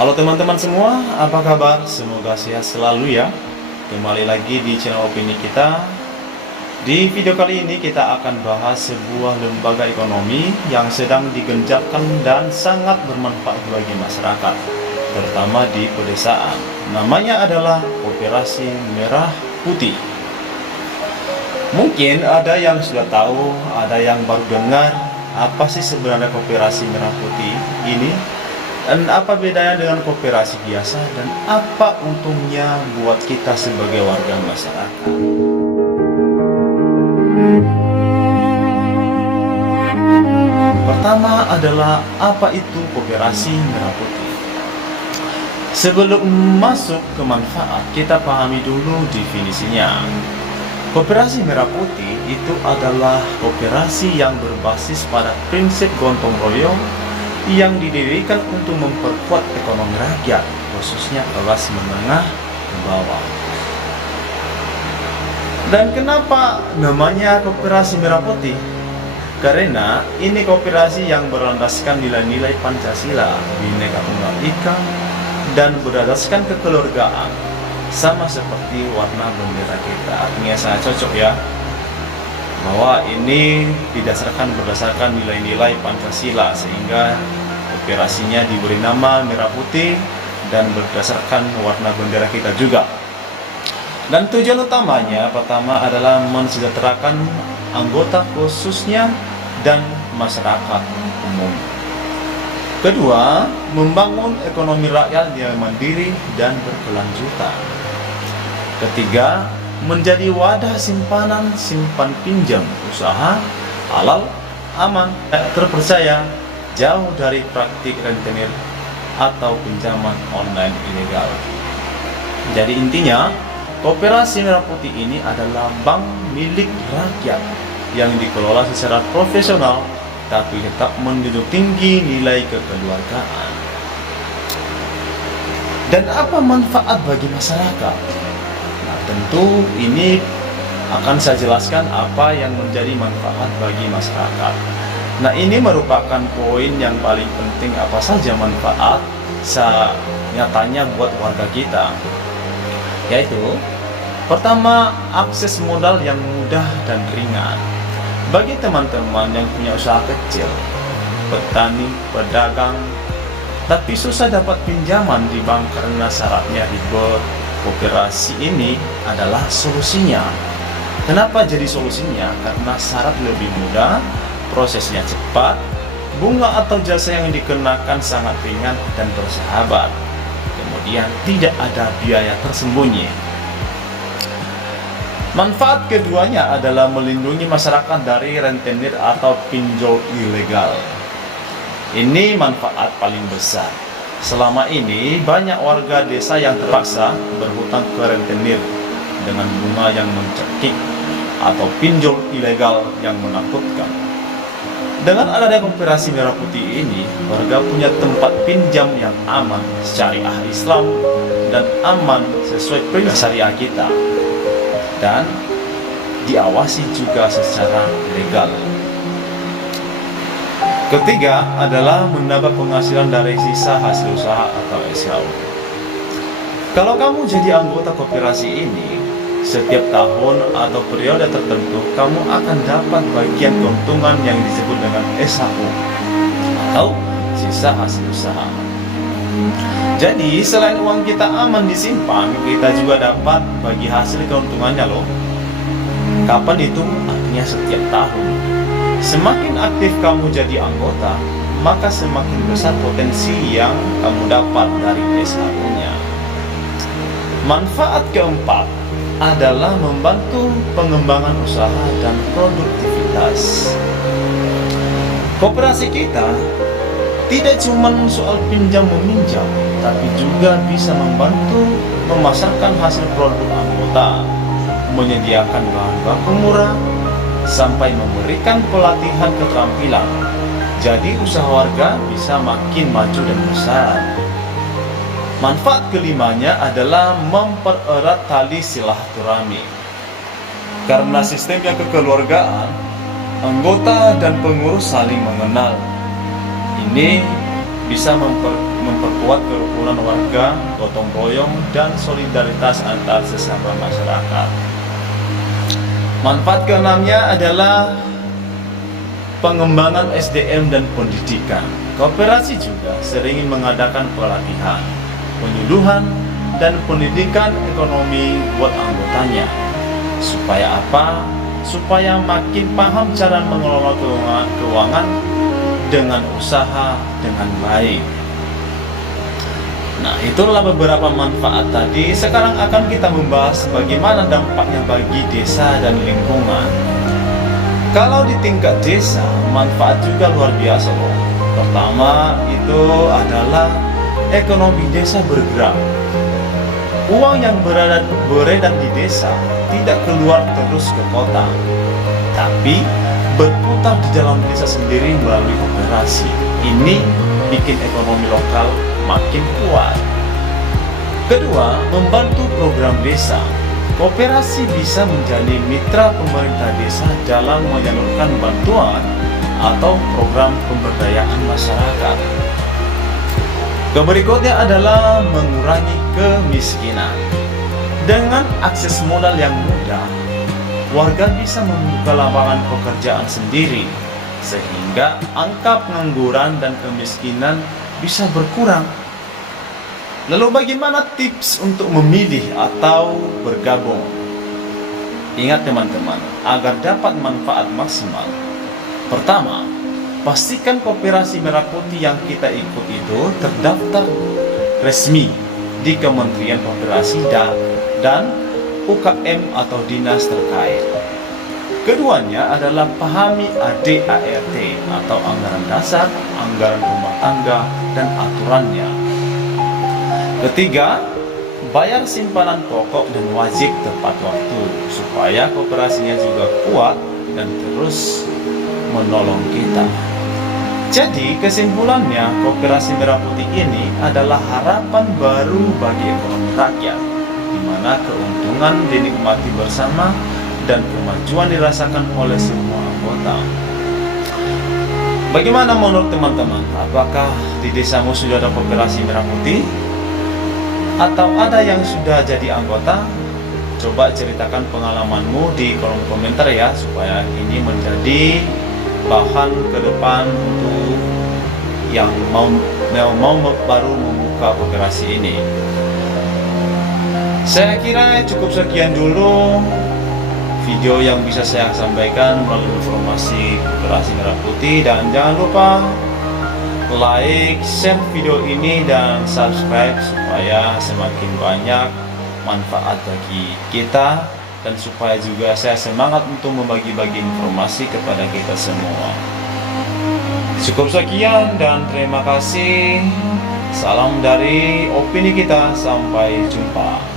Halo teman-teman semua, apa kabar? Semoga sehat selalu ya. Kembali lagi di channel opini kita. Di video kali ini kita akan bahas sebuah lembaga ekonomi yang sedang digencarkan dan sangat bermanfaat bagi masyarakat, terutama di pedesaan. Namanya adalah Koperasi Merah Putih. Mungkin ada yang sudah tahu, ada yang baru dengar apa sih sebenarnya Koperasi Merah Putih ini, dan apa bedanya dengan koperasi biasa, dan apa untungnya buat kita sebagai warga masyarakat. Pertama adalah apa itu Koperasi Merah Putih. Sebelum masuk ke manfaat, kita pahami dulu definisinya. Koperasi Merah Putih itu adalah koperasi yang berbasis pada prinsip gotong royong yang didirikan untuk memperkuat ekonomi rakyat, khususnya kelas menengah ke bawah. Dan kenapa namanya Koperasi Merah Putih? Karena ini koperasi yang berlandaskan nilai-nilai Pancasila, Bhinneka Tunggal Ika, dan berdasarkan kekeluargaan, sama seperti warna bendera kita. Artinya sangat cocok ya, bahwa ini berdasarkan nilai-nilai Pancasila, sehingga operasinya diberi nama Merah Putih dan berdasarkan warna bendera kita juga. Dan tujuan utamanya pertama adalah mensejahterakan anggota khususnya dan masyarakat umum. Kedua, membangun ekonomi rakyat yang mandiri dan berkelanjutan. Ketiga, menjadi wadah simpanan simpan pinjam usaha halal, aman, terpercaya, jauh dari praktik rentenir atau pinjaman online ilegal. Jadi intinya, Koperasi Merah Putih ini adalah bank milik rakyat yang dikelola secara profesional, tapi tetap menjunjung tinggi nilai kekeluargaan. Dan apa manfaat bagi masyarakat? Nah, tentu ini akan saya jelaskan apa yang menjadi manfaat bagi masyarakat. Nah, ini merupakan poin yang paling penting, apa saja manfaat nyatanya buat warga kita. Yaitu, pertama, akses modal yang mudah dan ringan. Bagi teman-teman yang punya usaha kecil, petani, pedagang, tapi susah dapat pinjaman di bank karena syaratnya ribet, koperasi ini adalah solusinya. Kenapa jadi solusinya? Karena syarat lebih mudah, prosesnya cepat, bunga atau jasa yang dikenakan sangat ringan dan bersahabat. Kemudian tidak ada biaya tersembunyi. Manfaat keduanya adalah melindungi masyarakat dari rentenir atau pinjol ilegal. Ini manfaat paling besar. Selama ini banyak warga desa yang terpaksa berhutang ke rentenir dengan bunga yang mencekik atau pinjol ilegal yang menakutkan. Dengan adanya Koperasi Merah Putih ini, warga punya tempat pinjam yang aman, syariah Islam, dan aman sesuai prinsip syariah kita, dan diawasi juga secara legal. Ketiga adalah menambah penghasilan dari sisa hasil usaha atau SHU. Kalau kamu jadi anggota koperasi ini, setiap tahun atau periode tertentu kamu akan dapat bagian keuntungan yang disebut dengan SHU atau sisa hasil usaha. Jadi selain uang kita aman disimpan, kita juga dapat bagi hasil keuntungannya loh. Kapan itu? Artinya setiap tahun. Semakin aktif kamu jadi anggota, maka semakin besar potensi yang kamu dapat dari SHU-nya. Manfaat keempat adalah membantu pengembangan usaha dan produktivitas. Koperasi kita tidak cuma soal pinjam meminjam, tapi juga bisa membantu memasarkan hasil produk anggota, menyediakan bahan baku murah, sampai memberikan pelatihan keterampilan. Jadi usaha warga bisa makin maju dan besar. Manfaat kelimanya adalah mempererat tali silaturahmi. Karena sistemnya kekeluargaan, anggota dan pengurus saling mengenal. Ini bisa memperkuat kerukunan warga, gotong royong, dan solidaritas antar sesama masyarakat. Manfaat keenamnya adalah pengembangan SDM dan pendidikan. Koperasi juga sering mengadakan pelatihan, penyuluhan, dan pendidikan ekonomi buat anggotanya. Supaya apa? Supaya makin paham cara mengelola keuangan dengan usaha dengan baik. Nah, itulah beberapa manfaat tadi. Sekarang akan kita membahas bagaimana dampaknya bagi desa dan lingkungan. Kalau di tingkat desa, manfaat juga luar biasa loh. Pertama itu adalah ekonomi desa bergerak. Uang yang beredar di desa tidak keluar terus ke kota, tapi berputar di dalam desa sendiri melalui koperasi. Ini bikin ekonomi lokal makin kuat. Kedua, membantu program desa. Koperasi bisa menjadi mitra pemerintah desa dalam menyalurkan bantuan atau program pemberdayaan masyarakat. Berikutnya adalah mengurangi kemiskinan. Dengan akses modal yang mudah, warga bisa membuka lapangan pekerjaan sendiri, sehingga angka pengangguran dan kemiskinan bisa berkurang. Lalu bagaimana tips untuk memilih atau bergabung? Ingat teman-teman, agar dapat manfaat maksimal. Pertama, pastikan koperasi Merah Putih yang kita ikut itu terdaftar resmi di Kementerian Koperasi dan UKM atau dinas terkait. Keduanya adalah pahami ADART atau anggaran dasar, anggaran rumah tangga, dan aturannya. Ketiga, bayar simpanan pokok dan wajib tepat waktu supaya koperasinya juga kuat dan terus menolong kita. Jadi kesimpulannya, koperasi Merah Putih ini adalah harapan baru bagi ekonomi rakyat, di mana keuntungan dinikmati bersama dan kemajuan dirasakan oleh semua anggota. Bagaimana menurut teman-teman? Apakah di desamu sudah ada koperasi Merah Putih? Atau ada yang sudah jadi anggota? Coba ceritakan pengalamanmu di kolom komentar ya, supaya ini menjadi bahan ke depan untuk yang mau baru membuka koperasi ini. Saya kira cukup sekian dulu video yang bisa saya sampaikan melalui informasi koperasi Merah Putih, dan jangan lupa like, share video ini, dan subscribe supaya semakin banyak manfaat bagi kita, dan supaya juga saya semangat untuk membagi-bagi informasi kepada kita semua. Cukup sekian dan terima kasih. Salam dari opini kita, sampai jumpa.